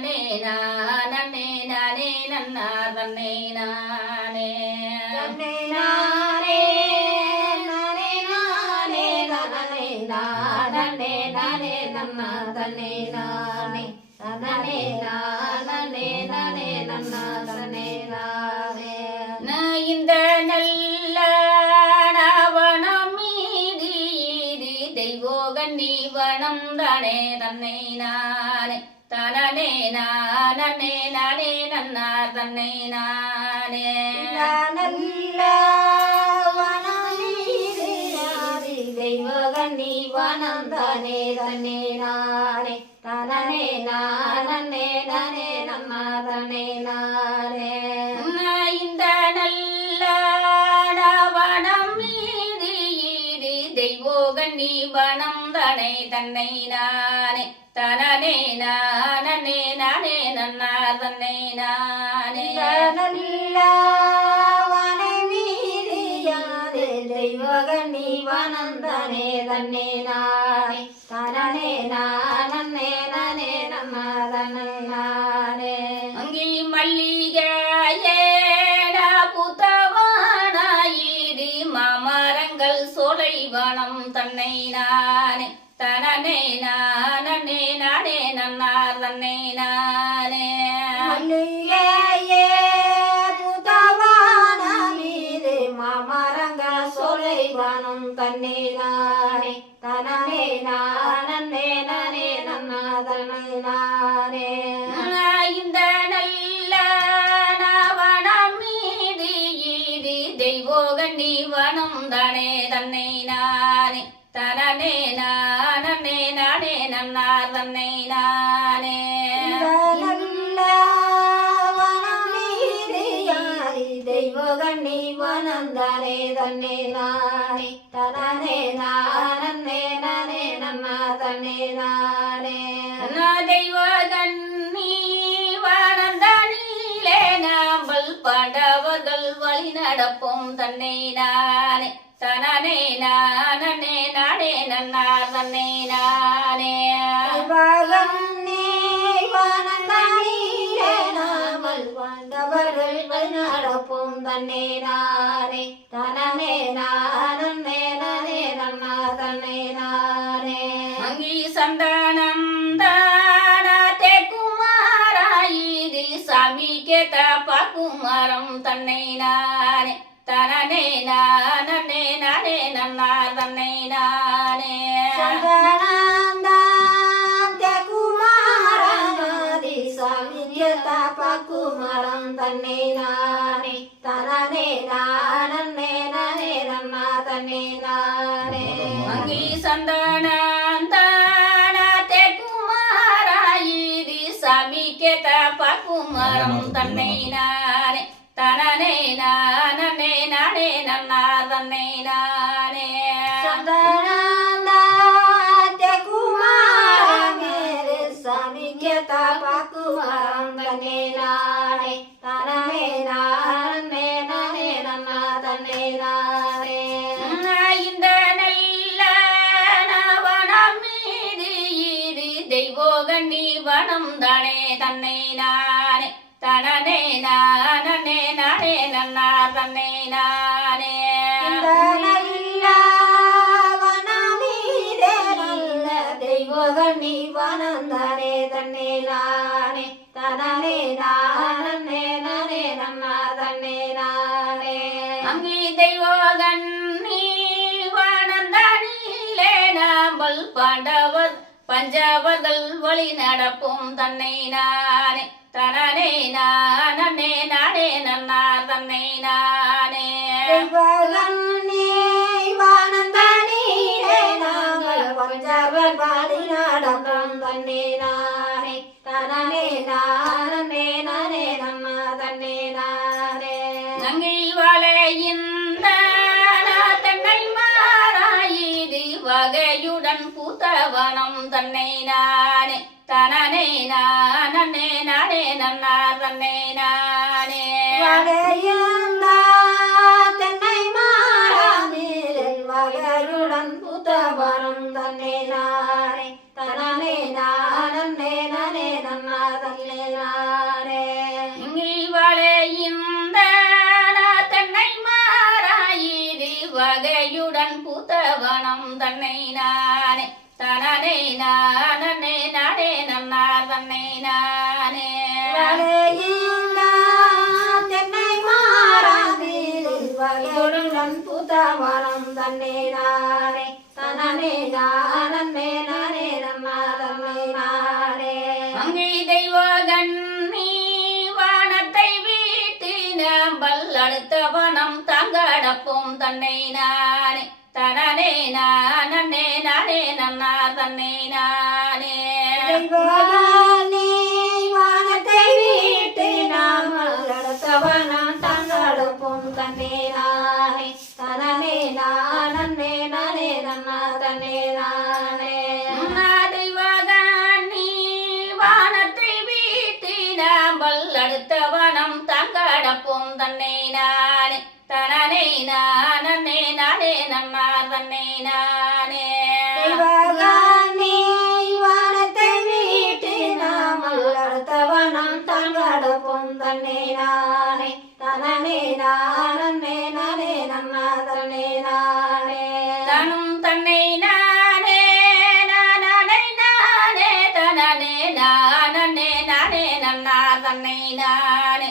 நன்னே நானே நானே நன்னா தன்னே நானே. தன்னை நானே நானே நானே நானே நானே நானே நன்னா தன்னை நானே. நானே நானே நானே நன்னா தன்னை நானே. நான் இந்த நல்ல வனம் மீதி ஈதி தெய்வோகன்னி வனம் தானே தன்னை நானே தனனே நானே நானே நன்னார் தன்னை நானே. நல்ல வனம் தானே தன்னே நானே. தனனே நானே நானே நம்ம தனே நானே. தன்னை தன்னை நானே தனனே நானே நானே நன்னா தன்னை நானே நல்ல வனமீதியாதே தெய்வகன்னி நீ வனந்தனே தன்னே நான் நானே மல்லிகையே புத்தவான மீது மாமரங்க சொலைவானம் தன்னே நானே. தனமே நானே நானே நன்னா தன்னை நானே இந்த நல்ல வனம் மீது ஈதி தெய்வோகன்னி வனம் தானே தன்னை நானே. தனனே நானே நானே நன்னார் தன்னை நானே. தன்னே நானே தனனே நானே நானே நம்ம தன்னே நானே. தெய்வகன்னி வனந்தனிலே நாம்பல் பாண்டவர்கள் வழி நடப்போம் தன்னை நானே தனனே நானே நானே நன்னார் தன்னை நானே. நாமல் வாழ்ந்தவர்கள் நடப்போம் தன்னே நானே தனனே நானே நானே நம்ம தன்னே நானே அங்கி சந்தனம் தானே குமாராயிரி சாமி கேட்ட பாக்குமாரம் தன்னை நானே தனனே நானே நானே நன்னார் தன்னை நானே தன்னை நானே தனனே நானே நானே நம்ம தன்னை நானே. அங்கி சந்தனம் தானே குமாராயிரி சாமி கேட்ட பாக்குமாரம் தன்னை நானே தனனே நானே நானே நன்னார் தன்னை நானே. தன்னை நானே இந்த நல்ல வனமீதே நல்ல தெய்வகண்ணி வனந்தானே தன்னை நானே தனனே நானே நானே நம்ம தன்னை நானே. அங்கி தெய்வோகண்ணி வனந்தானிலே நாம்பல் பாண்டவர் பஞ்சவர்கள் வழி நடப்போம் தன்னை நானே தனனே நானே நானே நன்னார் தன்னை நானே நானே நானே நானே. நன்னார் தன்னை நானே தென்னை மாறாமில் வகருடன் புத்தவரம் தன்னை நானே. தனமே நானே நானே. நன்னார் தன்னை நானே இங்கில் வளையும் வகையுடன் புத்தவனம் தன்னை நானே. தனனை நான் தங்கடப்போம் தன்னை நானே தனனே நானே நானே நன்னார் தன்னை நானே. வானத்தை வீட்டு நாமல் அடுத்தவனம் தங்கடுப்பும் தன்னே நானே தனனே நானே நானே நம்மா தன்னே நானே. வானத்தை வீட்டு தங்கடப்போம் தன்னை நானே தனனே நானே நானே நன்னார் தன்னை நானே தெய்வகானே வானத்தை வீட்டு நாமல் அடுத்தவனம் தங்கடுப்பும் தன்னே நானே தனனே நானே நானே நம்மா தன்னே நானே தனும் தன்னை நானே நானே நானே தனனே நானே நானே நன்னார் தன்னை நானே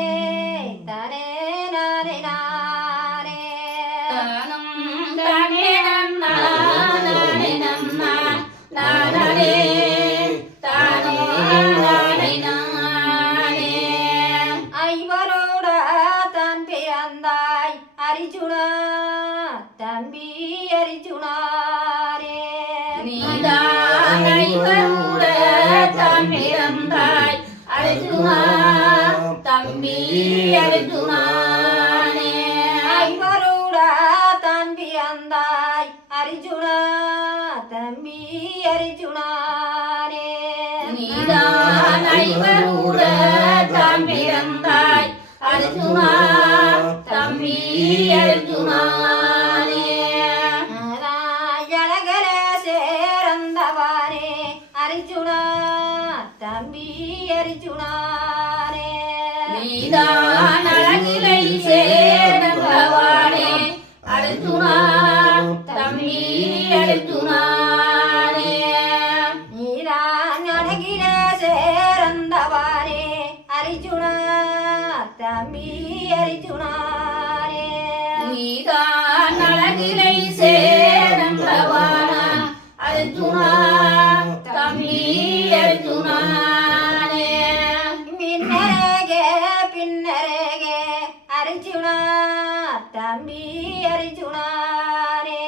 அரிஜுனாரே நீதானை தான் பிறந்தாய் அர்ஜுனா தம்பி அர்ஜுனானே ஐவரோட தான் பிறந்தாய் அரிஜுனா தம்பி அரிஜுனாரே நீதானை தான் பிறந்தாய் அர்ஜுனா தம்பி அரிஜுனாரே நீதான் அழகிலை சேர்ந்தவானா. அர்ஜுனா தம்பி அர்ஜுனானே மின்னரகே பின்னரகே அரிஜுனா தம்பி அரிஜுனாரே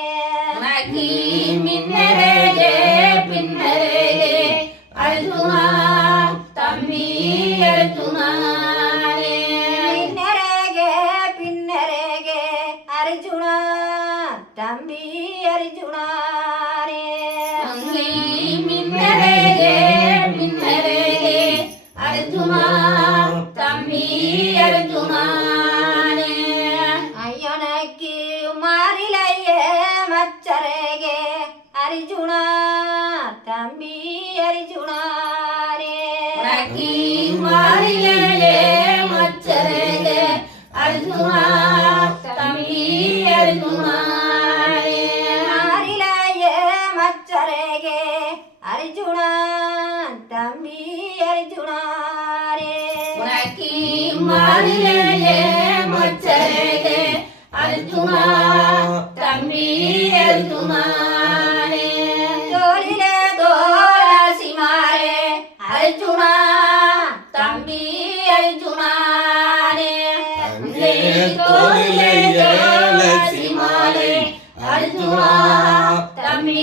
அர்ஜுனானே ஐயனக்கு மாறிலையே மச்சரகே. அரிஜுனா தம்பி அரிஜுனாரே. உனக்கு மாறிலே மச்சரேகே. அர்ஜுனா தம்பி அர்ஜுனானே மாறிலையே மச்சரகே. அரிஜுனா தம்பி மாறிலேயே மச்சரேகே அர்ஜுனா தம்பி அர்ஜுனானே தோளிலே தோளாசி மாறே அர்ஜுனா தம்பி அர்ஜுனானே தோளிலே தோளாசி அர்ஜுனா தம்பி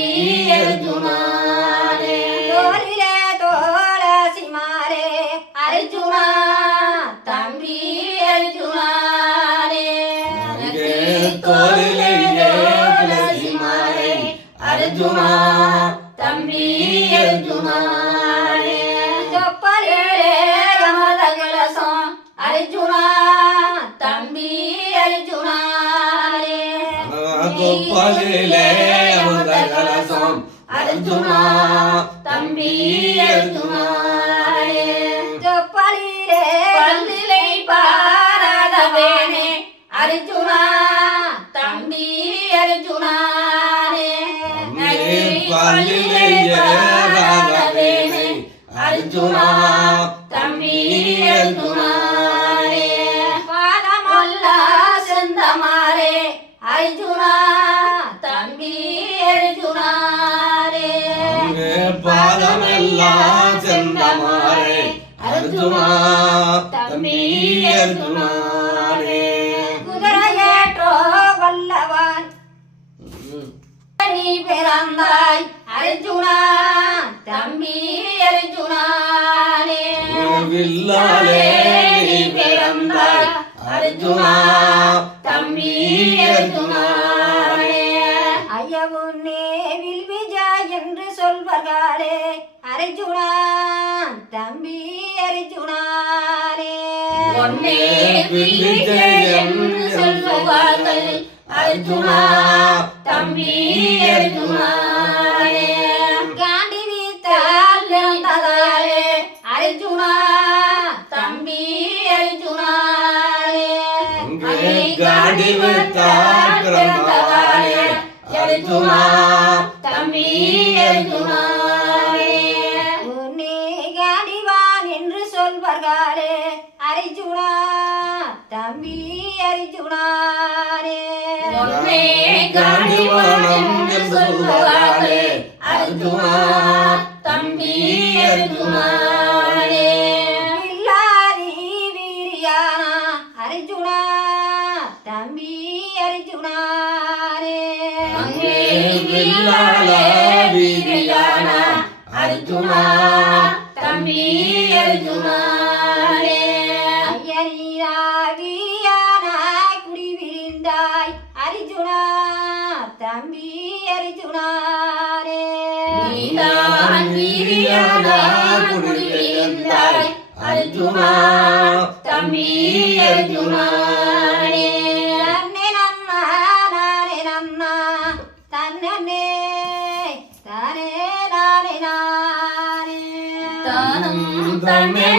கொப்பலிலே அமுத கலசம் அர்ஜுனா தம்பி அர்ஜுனாரே தொப்பலிலே பல்லிலை பாராதவேனே அர்ஜுனா தம்பி அர்ஜுனானே பல்லிலே அர்ஜுனா அர்ஜுனா தம்பி அர்ஜுனாரே குதிரையேற்றோ வல்லவன்? நீ பிறந்தாய் அர்ஜுனா தம்பி அர்ஜுனானே வில்லாலே நீ பிறந்தாய் அர்ஜுனா தம்பி வில்விஜா என்று சொல்வார்களே அர்ஜுனா அர்ஜுனாரே ஒன்னே வில்விஜயம் சொல்லுவார்கள். அர்ஜுனா தம்பி அர்ஜுனானே காண்டி வீத்தால் பிறந்ததாலே அர்ஜுனா தம்பி அர்ஜுனானே அங்கே காடி விட்டால் பிறந்ததாலே அர்ஜுனா தம்பி அர்ஜுனானே அர்ஜுனாரே ஒன்னே காண்டிவானம் என்று சொல்லுவார்களே அர்ஜுனா தம்பி அர்ஜுனானே இல்லாதி வீரியானா அர்ஜுனா தம்பி அர்ஜுனாரே அங்கே வில்லால வீரியான அர்ஜுனா தம்பி குடியிருந்தாய் அர்ஜுனா தம்பி அர்ஜுனானே தன்னை